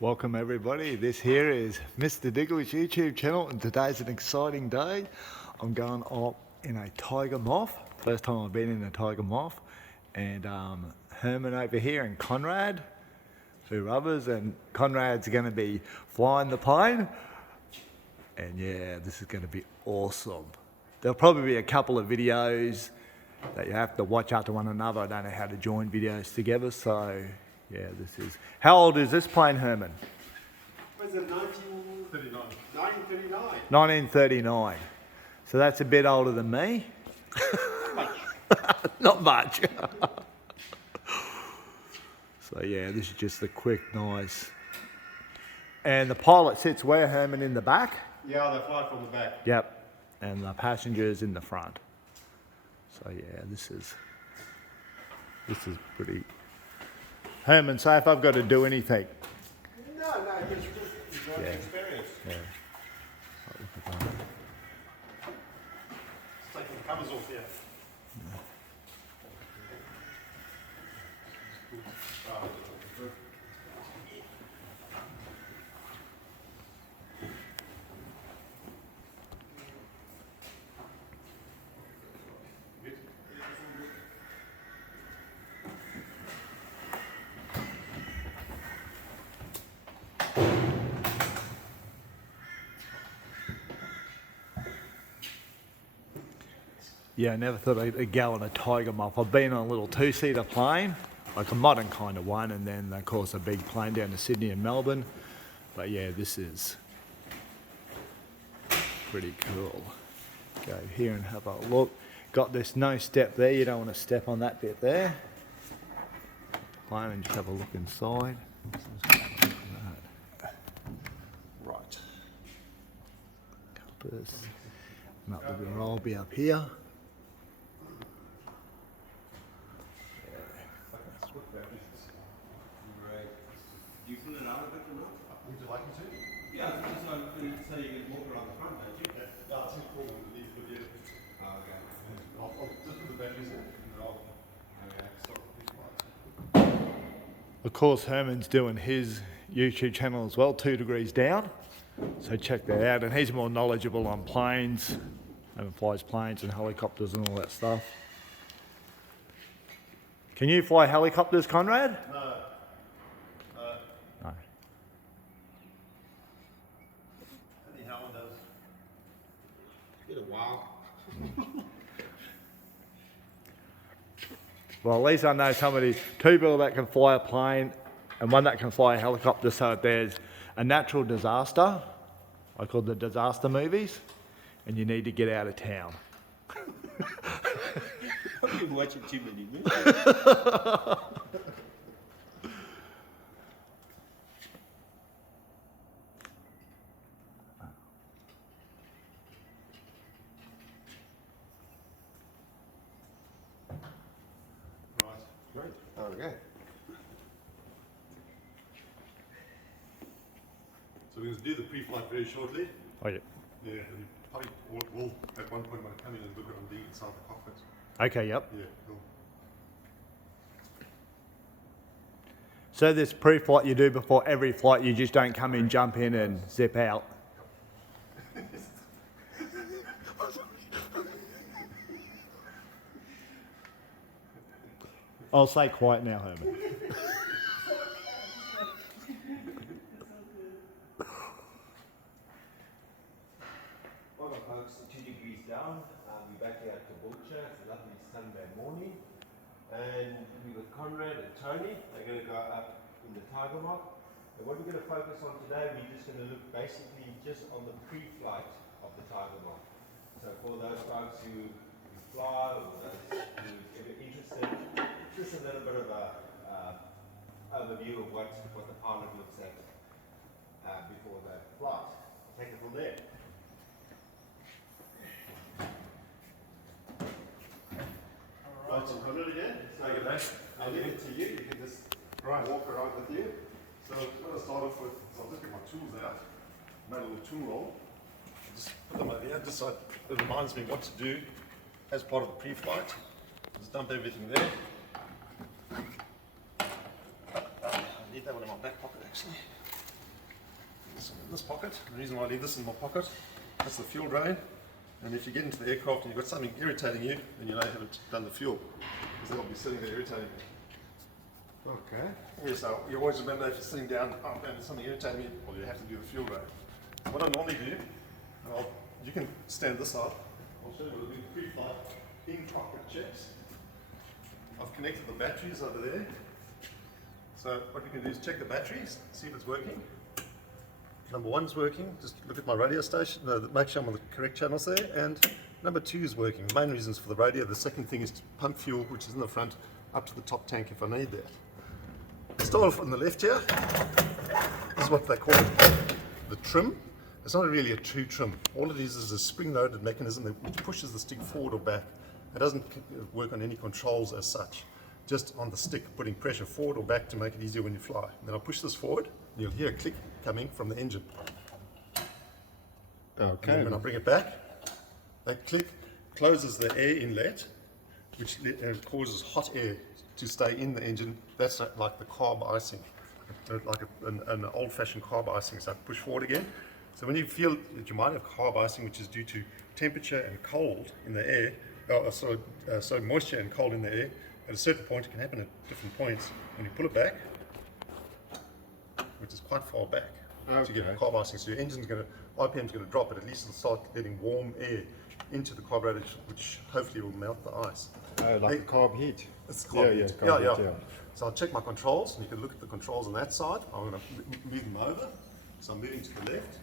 Welcome everybody, this here is Mr. Diggle's YouTube channel and today's an exciting day. I'm going up in a Tiger Moth, first time I've been in a Tiger Moth, and Herman over here and Conrad, two rubbers, and Conrad's going to be flying the plane, and yeah, this is going to be awesome. There'll probably be a couple of videos that you have to watch after one another. I don't know how to join videos together, so yeah, this is... How old is this plane, Herman? Was it 1939? 1939. 1939. So that's a bit older than me. Not much. So yeah, this is just a quick, nice... And the pilot sits where, Herman? In the back? Yeah, they fly from the back. Yep. And the passenger's in the front. So yeah, this is pretty... Herman, say if I've got to do anything. No, it's just enjoy the experience. Yeah. Look at that. It's taking the covers off here. Yeah, I never thought I'd go on a Tiger Moth. I've been on a little two-seater plane, like a modern kind of one, and then of course a big plane down to Sydney and Melbourne. But yeah, this is pretty cool. Go here and have a look. Got this no step there, you don't want to step on that bit there. Plane and just have a look inside. Right. Compass. And up the roll will be up here. Do you fill it out a bit or not? Would you like me to? Yeah, just so you can walk around the front, don't you? Yeah, it's cool. We need to put it. Oh, okay. I'll just put the batteries in and I'll... Okay, so... Of course, Herman's doing his YouTube channel as well, 2 Degrees Down. So check that out. And he's more knowledgeable on planes. Herman flies planes and helicopters and all that stuff. Can you fly helicopters, Conrad? No. No. Anyhow, it does. Get a while. Well, at least I know somebody, 2 people that can fly a plane and 1 that can fly a helicopter, so if there's a natural disaster, I call the disaster movies, and you need to get out of town. I've been watching too many movies. Right, great. Okay. So we're going to do the pre-flight very shortly. Oh, yeah. Yeah, and probably we'll at one point want to come in and look at the inside the cockpit. Okay, yep. Yeah, cool. So this pre-flight you do before every flight, you just don't come in, jump in and zip out. I'll stay quiet now, Herman. Welcome folks, 2 Degrees Down. We're back here at Caboolture. It's a lovely Sunday morning. And we're with Conrad and Tony. They're going to go up in the Tiger Moth. And what we're going to focus on today, we're just going to look basically just on the pre-flight of the Tiger Moth. So for those folks who fly or those who are interested, just a little bit of a overview of what the pilot looks at before they fly. Take it from there. Right, so put it again. Take it back. I'll leave it to you. You can just walk around with you. So I'm going to start off with, so I'll just get my tools out. Made a little tool roll. Just put them over here, just so it reminds me what to do as part of the pre-flight. Just dump everything there. I need that one in my back pocket actually. in this pocket. The reason why I leave this in my pocket, that's the fuel drain. And if you get into the aircraft and you've got something irritating you, then you know you haven't done the fuel, because that'll be sitting there irritating you. Okay. Yeah, so you always remember if you're sitting down, oh man, there's something irritating me, well, you have to do the fuel drain. What I normally do, and you can stand this up, I'll show you what I do pre-flight in-cockpit checks. I've connected the batteries over there. So what we can do is check the batteries, see if it's working. Number 1's working, just look at my radio station, make sure I'm on the correct channels there, and number 2 is working. The main reason is for the radio. The second thing is to pump fuel, which is in the front, up to the top tank if I need that. Start off on the left here. This is what they call the trim. It's not really a true trim. All it is a spring-loaded mechanism that pushes the stick forward or back. It doesn't work on any controls as such. Just on the stick, putting pressure forward or back to make it easier when you fly. Then I'll push this forward, and you'll hear a click coming from the engine. Okay. And then when I bring it back, that click closes the air inlet, which causes hot air to stay in the engine. That's like the carb icing, like an old-fashioned carb icing. So I push forward again. So when you feel that you might have carb icing, which is due to temperature and cold in the air, moisture and cold in the air, at a certain point, it can happen at different points. When you pull it back, which is quite far back, to get carb icing, so your engine's RPM's going to drop, but at least it'll start getting warm air into the carburetor, which hopefully will melt the ice. Like the carb heat. It's carb heat. Carb heat, yeah. So I'll check my controls, and you can look at the controls on that side. I'm going to move them over. So I'm moving to the left.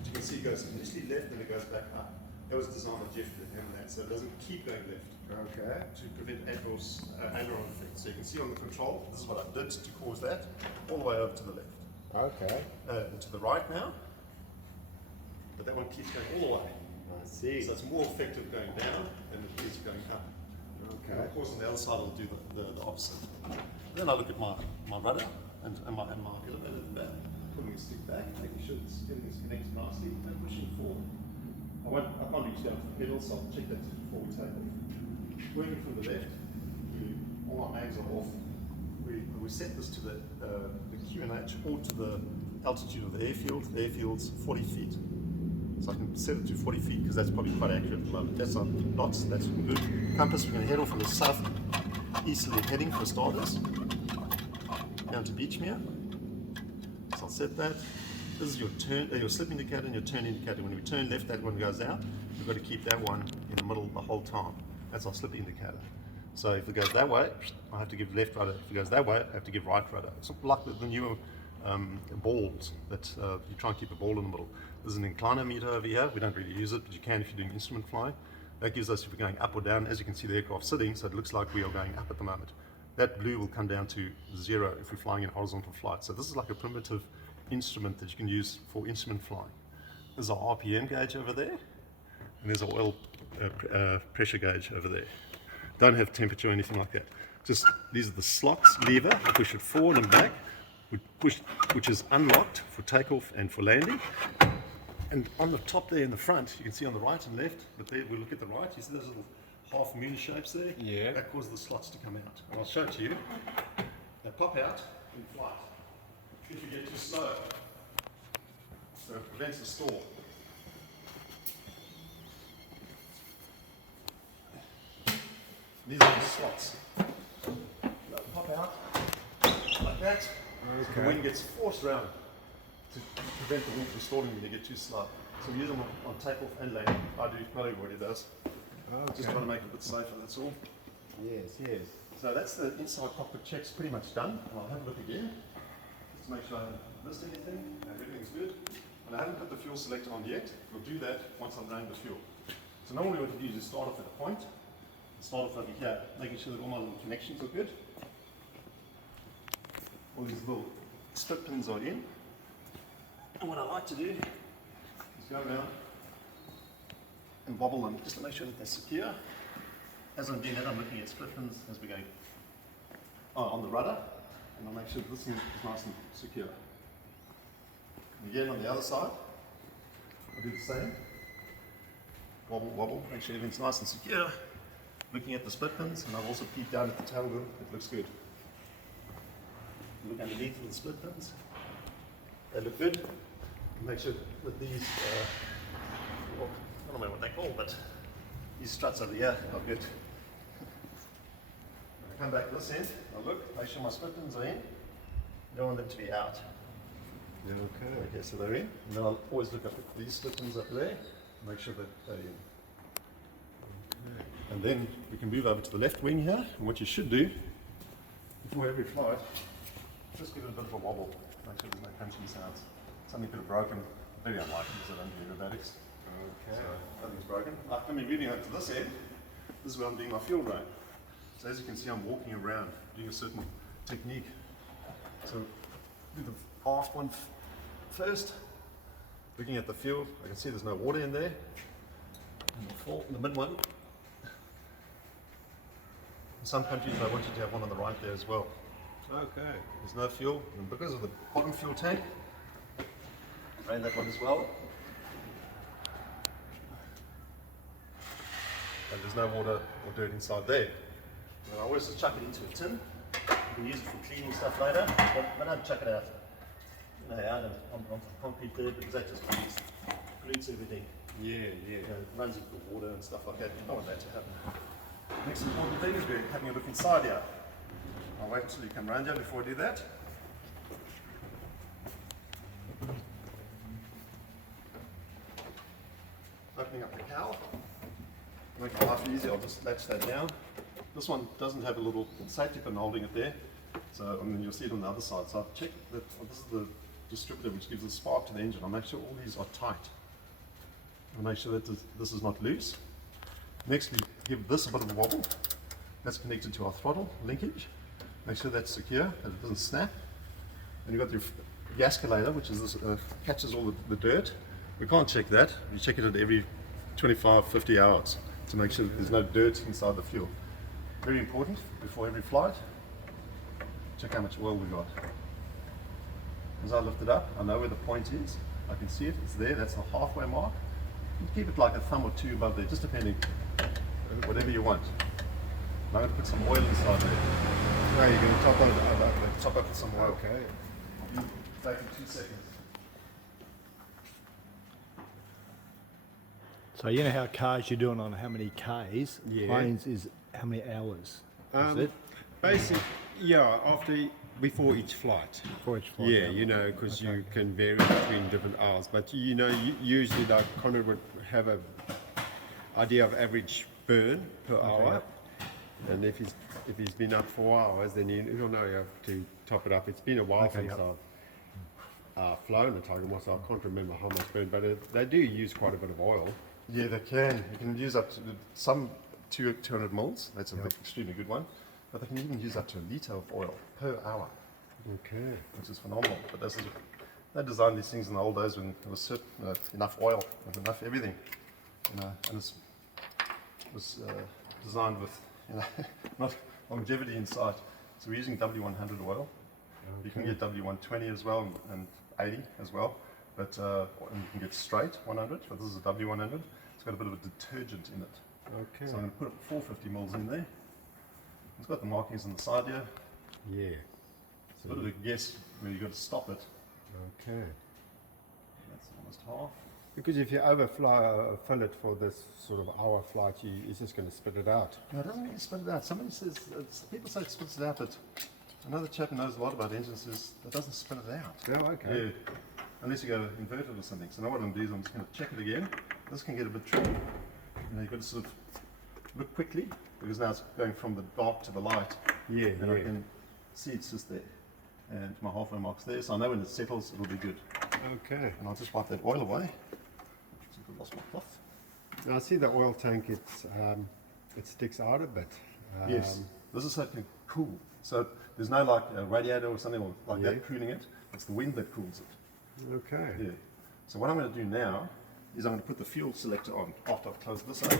As you can see, it goes initially left, then it goes back up. That was designed by Jeff to handle that, so it doesn't keep going left. Okay. To prevent aileron effect. So you can see on the control, this is what I did to cause that, all the way over to the left. Okay. And to the right now, but that one keeps going all the way. I see. So it's more effective going down than it is going up. Okay. And of course on the other side it'll do the opposite. Then I look at my rudder and my elevator at the back, pulling the stick back, making sure everything's connected nicely, and pushing forward. I can't reach down to the pedal, so I'll check that before we take off. Working from the left, all our mags are off. We set this to the QNH or to the altitude of the airfield. The airfield's 40 feet. So I can set it to 40 feet because that's probably quite accurate at the moment. That's our knots, that's good. Compass, we're going to head off on the south easterly heading for starters. Down to Beachmere. So I'll set that. This is your turn, your slip indicator and your turn indicator. When we turn left, that one goes out. We've got to keep that one in the middle the whole time. That's our slip indicator. So if it goes that way, I have to give left rudder. If it goes that way, I have to give right rudder. It's like the newer balls that you try and keep a ball in the middle. There's an inclinometer over here. We don't really use it, but you can if you're doing instrument flying. That gives us if we're going up or down. As you can see, the aircraft sitting, so it looks like we are going up at the moment. That blue will come down to 0 if we're flying in horizontal flight. So this is like a primitive instrument that you can use for instrument flying. There's our RPM gauge over there, and there's our oil pressure gauge over there. Don't have temperature or anything like that. Just these are the slots, lever, push it forward and back, which is unlocked for takeoff and for landing. And on the top there in the front, you can see on the right and left, but there we look at the right, you see those little half moon shapes there? Yeah. That causes the slots to come out. And I'll show it to you. They pop out in flight. If you get too slow, so it prevents the stall. These are the slots. They'll pop out like that. So the wind gets forced around to prevent the wind from stalling when you get too slow. So we use them on takeoff and landing. I do, not everybody does. Just trying to make it a bit safer, that's all. Yes, yes. So that's the inside cockpit checks pretty much done. And I'll have a look again, just to make sure I haven't missed anything, and everything's good. And I haven't put the fuel selector on yet. We'll do that once I'm running the fuel. So normally what you do is start off at a point, start off over here, making sure that all my little connections are good. All these little split pins are in. And what I like to do is go around and wobble them just to make sure that they're secure. As I'm doing that, I'm looking at split pins as we're going on the rudder, and I'll make sure that this thing is nice and secure. And again, on the other side, I'll do the same. Wobble, wobble, make sure everything's nice and secure. Looking at the split pins, and I've also peeked down at the tail wheel, it looks good. Look underneath of the split pins. they look good. Make sure that these, well, I don't know what they're called, but these struts over here are good. I come back this end, I look, make sure my split pins are in. You don't want them to be out. Okay, so they're in. And then I'll always look up at these split pins up there, make sure that they're in. Okay. And then we can move over to the left wing here, and what you should do, before every flight, just give it a bit of a wobble, make sure there's no crunching sounds. Something could have broken, very unlikely because I don't do aerobatics. Okay. So nothing's broken. Like, I mean, moving over to this end, this is where I'm doing my fuel drain. So as you can see, I'm walking around, doing a certain technique. So do the aft one first, looking at the fuel. I can see there's no water in there. And the mid one. In some countries, I want you to have one on the right there as well. Okay. There's no fuel, and because of the bottom fuel tank, drain that one as well. And there's no water or dirt inside there. And I always just chuck it into a tin. You can use it for cleaning stuff later, but don't chuck it out. You know, out onto the concrete there, because that just pollutes everything. Yeah. You know, it runs into the water and stuff like that. You don't want that to happen. Next important thing is we're having a look inside here. I'll wait until you come round here before I do that. Opening up the cowl. Make it life easy, I'll just latch that down. This one doesn't have a little safety pin holding it there. So, and then you'll see it on the other side. So I've checked that this is the distributor which gives a spark to the engine. I'll make sure all these are tight. I'll make sure that this is not loose. Next, we give this a bit of a wobble. That's connected to our throttle linkage. Make sure that's secure, that it doesn't snap. And you've got your gasculator, which is this, catches all the dirt. We can't check that. We check it at every 25, 50 hours to make sure that there's no dirt inside the fuel. Very important before every flight. Check how much oil we've got. As I lift it up, I know where the point is. I can see it, it's there, that's the halfway mark. You keep it like a thumb or two above there, just depending, whatever you want. And I'm going to put some oil inside there. Now you're going to top on it. I'm going to top up with some oil. Okay. Take it 2 seconds. So you know how cars you're doing on how many Ks? Yeah. Planes is how many hours? Is it? Basic, yeah, before each flight. For each flight, Yeah, yeah. you know, because you can vary between different hours. But you know, usually like Conrad would have a idea of average burn per hour. And if he's been up 4 hours, then you'll know you have to top it up. It's been a while since I've flown a Tiger Moth, so I can't remember how much burn, but they do use quite a bit of oil. Yeah, they can. You can use up to some 200 mils. That's an extremely good one. But they can even use up to 1 litre of oil per hour, Okay. which is phenomenal. But they designed these things in the old days when there was enough oil and enough everything. You know, and it was designed with not longevity in sight. So we're using W100 oil. You can get W120 as well and 80 as well. But and you can get straight 100, but this is a W100. It's got a bit of a detergent in it. Okay. So I'm going to put 450 mils in there. It's got the markings on the side here. Yeah. It's a bit of a guess where you've got to stop it. Okay. That's almost half. Because if you fill it for this sort of hour flight, it's just going to spit it out. No, it doesn't really spit it out. Somebody says, people say it spits it out, but another chap who knows a lot about engines says it doesn't spit it out. Oh, okay. Yeah. Unless you go inverted or something. So now what I'm going to do is I'm just going to check it again. This can get a bit tricky. You know, you've got to sort of look quickly, because now it's going from the dark to the light. Yeah, And I can see it's just there. And my halfway mark's there, so I know when it settles, it'll be good. Okay. And I'll just wipe that oil away. I've lost my cloth. Now I see the oil tank, it sticks out a bit. Yes. This is so it can cool. So there's no like a radiator or something like that cooling it. It's the wind that cools it. Okay. Yeah. So what I'm going to do now is I'm going to put the fuel selector on after I've closed this up.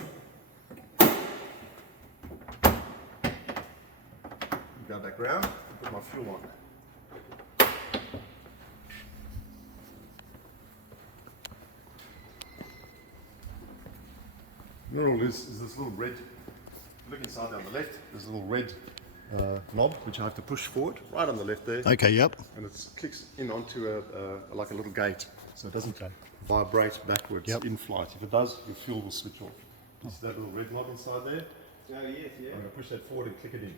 Go back round and put my fuel on. What all is this little red, look inside on the left, there's a little red knob, which I have to push forward, right on the left there. Okay, yep. And it clicks in onto like a little gate, so it doesn't vibrate backwards in flight. If it does, your fuel will switch off. You see that little red knob inside there? Oh, yes, yeah. I'm going to push that forward and click it in.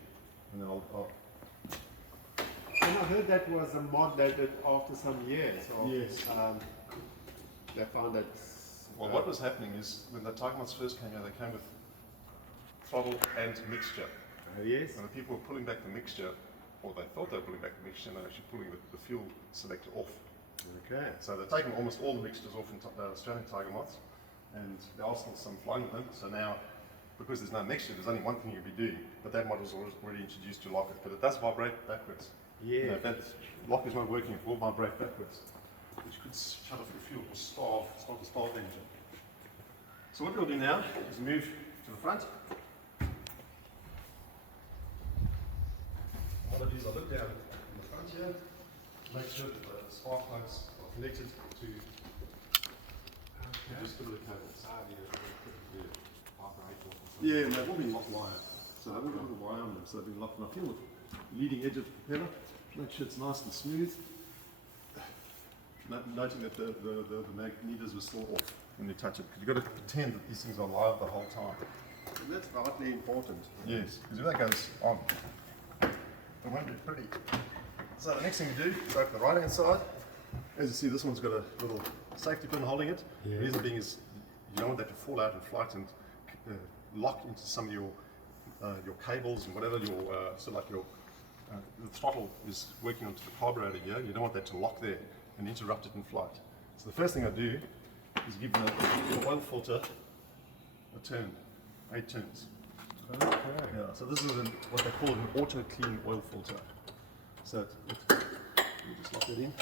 And then I'll And I heard that was a mod they did after some years. Or, Yes. They found that. Well, what was happening is when the Tiger Moths first came here, they came with throttle and mixture. Oh, yes. And the people were pulling back the mixture, or they thought they were pulling back the mixture, and they're actually pulling the fuel selector off. Okay. So they're taking almost all the mixtures off in Australian Tiger Moths, and there are still some flying with them. So now, because there's no mixture, there's only one thing you'll be doing, but that model's already introduced to lock it, but it does vibrate backwards. Yeah. You know, if that lock is not working, it will vibrate backwards, which could shut off the fuel or start to starve the engine. So what we'll do now is move to the front. What I do is I look down in the front here, make sure that the spark plugs are connected to the distributor cables. Yeah, and they've all been locked wire. So they've all got a little wire on them, so they've been locked. And I feel the leading edge of the propeller, make sure it's nice and smooth. Noting that the magnetors were still off when you touch it, because you've got to pretend that these things are live the whole time. And that's vitally important. Yes, because if that goes on, it won't be pretty. So the next thing you do is open the right hand side. As you see, this one's got a little safety pin holding it. The reason being is you don't want that to fall out in flight and lock into some of your cables and whatever so like your the throttle is working onto the carburetor here. You don't want that to lock there and interrupt it in flight. So the first thing I do is give the oil filter a turn, 8 turns. Okay. Yeah, so this is what they call an auto clean oil filter. So you just lock it in.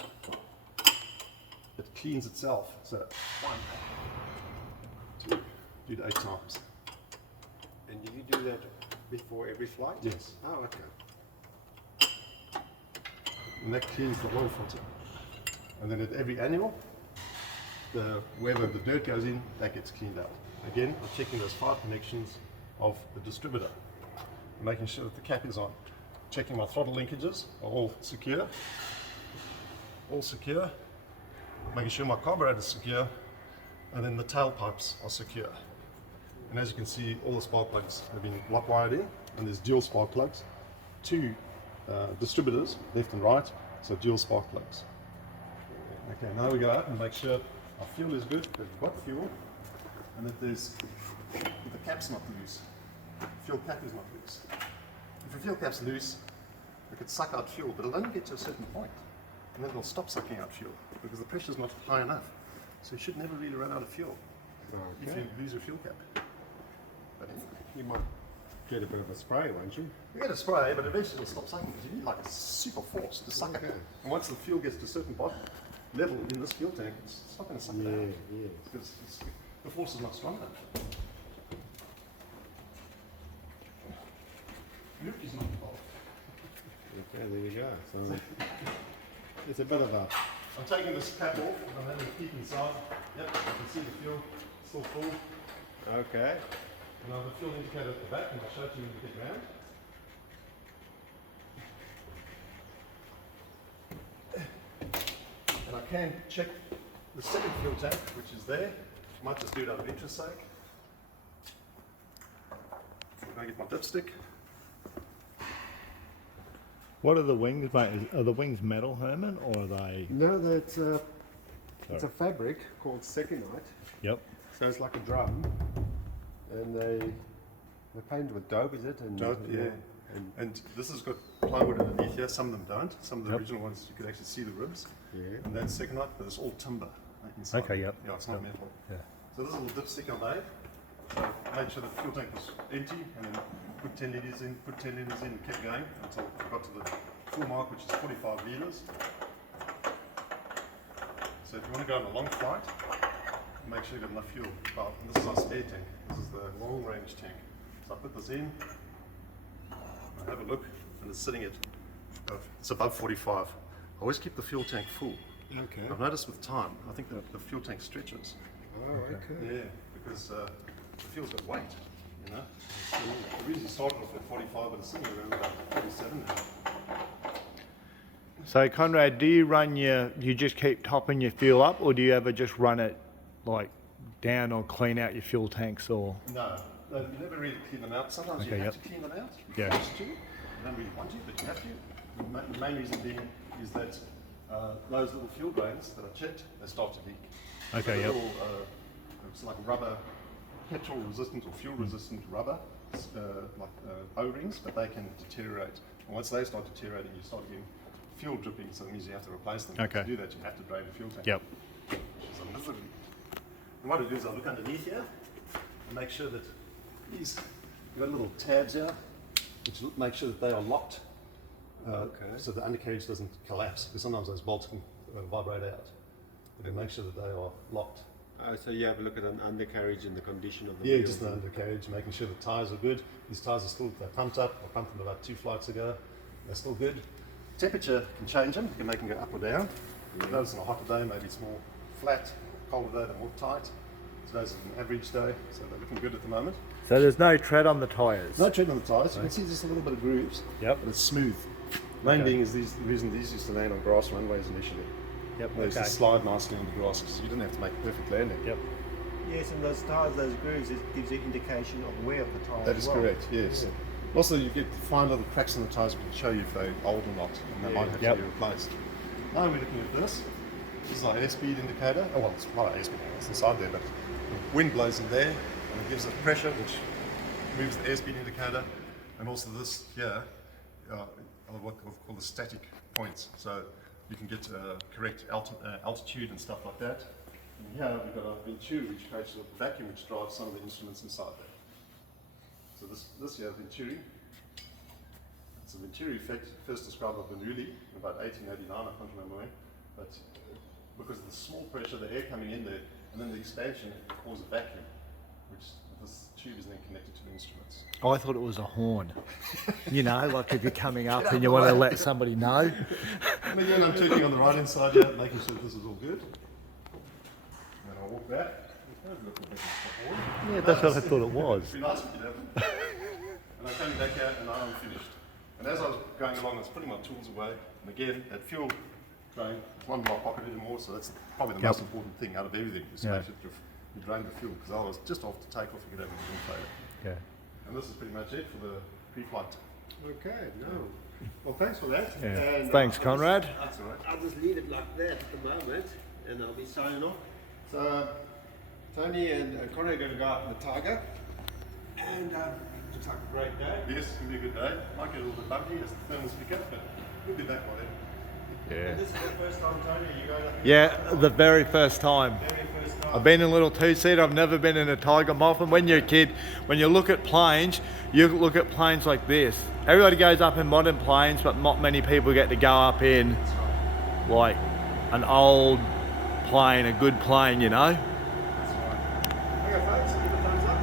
It cleans itself. So 1, 2, do it 8 times. And do you do that before every flight? Yes. Oh, okay. And that cleans the oil filter. And then at every annual, wherever the dirt goes in, that gets cleaned out. Again, I'm checking those 5 connections of the distributor, making sure that the cap is on. Checking my throttle linkages are all secure. Making sure my carburetor is secure, and then the tailpipes are secure. And as you can see, all the spark plugs have been lock wired in, and there's dual spark plugs, 2 distributors, left and right, so dual spark plugs. Okay, now we go out and make sure our fuel is good, that we've got fuel, and that the cap's not loose. The fuel cap is not loose. If the fuel cap's loose, it could suck out fuel, but it'll only get to a certain point, and then it'll stop sucking out fuel because the pressure's not high enough. So you should never really run out of fuel if you lose your fuel cap. But You might get a bit of a spray, won't you? you get a spray, but eventually it'll stop sucking because you need like a super force to suck it. And once the fuel gets to a certain level in this fuel tank, it's not going to suck it out because the force is not strong enough. Luke is not involved. Okay, there you go. So it's a bit of a. I'm taking this cap off and I'm having a peek inside. Yep, I can see the fuel still full. Okay. And I have a fuel indicator at the back, and I'll show it to you when we get round. And I can check the second fuel tank, which is there. Might just do it out of interest sake. I'm going to get my dipstick. What are the wings, mate? Are the wings metal, Herman, or are they? No, it's a fabric called seconite. Yep. So it's like a drum, and they're painted with dope, is it? And, Dope, yeah. And this has got plywood underneath here. Some of them don't. Some of the original ones you could actually see the ribs. Yeah. And that's seconite, but it's all timber inside. Okay, yep. Yeah, it's not metal. Yeah. So this is a little dipstick I made. So I made sure the fuel tank was empty, and then put 10 litres in, and kept going until I got to the full mark, which is 45 litres. So if you want to go on a long flight, make sure you've got enough fuel. Well, this is our spare tank. This is the long range tank. So I put this in, I have a look, and it's sitting at, it's above 45. I always keep the fuel tank full. Okay. I've noticed with time, I think the fuel tank stretches. Oh, okay. Yeah, because the fuel's got weight. You know, the reason it started off at 45, but it's sitting around about 47 now. So Conrad, do you just keep topping your fuel up, or do you ever just run it like down or clean out your fuel tanks, or? No, you never really clean them out. Sometimes Okay, you have yep. to clean them out. Yeah. You have to. You don't really want to, but you have to. The main reason being is that those little fuel drains that are checked, they start to leak. Okay, so yep. little, it's like rubber, petrol resistant or fuel resistant rubber, like O-rings, but they can deteriorate. And once they start deteriorating, you start getting fuel dripping, so that means you have to replace them. Okay. To do that, you have to drain the fuel tank. Yep. Which is a misery. And what I do is I look underneath here and make sure that these, you've got little tabs here, which make sure that they are locked, so the undercarriage doesn't collapse, because sometimes those bolts can vibrate out. But make sure that they are locked. So you have a look at an undercarriage and the condition of the Yeah, wheels. just the undercarriage, making sure the tyres are good. These tyres are still, they're pumped up. I pumped them about 2 flights ago. They're still good. Temperature can change them. You can make them go up or down. Notice on a hotter day, maybe it's more flat. Colder day, they're more tight. Today's an average day, so they're looking good at the moment. So there's no tread on the tyres? No tread on the tyres. You can see just a little bit of grooves. Yep. But it's smooth. Main Okay. being is the reason these used to land on grass runways initially. Yep, They used to slide nicely on the grass because you didn't have to make a perfect landing. Yep. Yes, and those tyres, those grooves, it gives you indication of wear of the tyre. That is correct, yes. Yeah. Also, you get fine little cracks in the tyres which can show you if they're old or not, and they might have Yep. to be replaced. Now we're looking at this. This is our airspeed indicator. Oh, well, it's not our airspeed, it's inside there, but the wind blows in there, and it gives it pressure, which moves the airspeed indicator. And also this here are what we call the static points. So you can get correct altitude and stuff like that. And here we've got our Venturi, which creates a vacuum which drives some of the instruments inside there. So this here, Venturi, it's a Venturi effect, first described by Bernoulli in about 1889, I can't remember when, but because of the small pressure, the air coming in there, and then the expansion, it causes a vacuum, which this tube is then connected to the instruments. I thought it was a horn. You know, like if you're coming up and you want to let somebody know. And again, I'm turning on the right hand side here, making sure this is all good. And then I'll walk back. Yeah, that's what I thought it was. It'd be nice if you did. And I'm coming back out and now I'm finished. And as I was going along, I was putting my tools away. And again, that fuel drain, it's one in my pocket anymore, so that's probably the most important thing out of everything, is to Yeah. make sure that you drain the fuel, because otherwise just off the takeoff you could have a fuel failure. Yeah. And this is pretty much it for the pre-flight. Okay, no. Well, thanks for that. Yeah. And, Thanks, Conrad. That's all right. I'll just leave it like that at the moment, and I'll be signing off. So, Tony and Conrad are going to go out in the Tiger, and looks like a great day. Yes, it's going to be a good day. Might get a little bit bumpy as the thermals pick up, but we'll be back by then. Yeah. And this is the first time, Tony, you going up in Yeah, the very first time. the very first time. I've been in a little two-seater, I've never been in a Tiger Moth, and when you're a kid, when you look at planes, you look at planes like this. Everybody goes up in modern planes, but not many people get to go up in like an old plane, a good plane, you know? Okay, folks, give a thumbs up.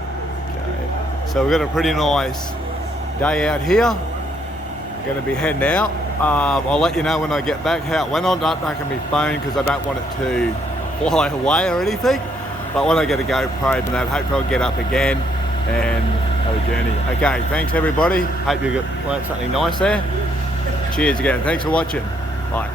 Okay. So we've got a pretty nice day out here. I'm going to be heading out. I'll let you know when I get back how it went. I'm not taking my phone because I don't want it to fly away or anything. But when I get a GoPro, then I hope I'll get up again and have a journey. Okay, thanks everybody. Hope you learned something nice there. Cheers again. Thanks for watching. Bye.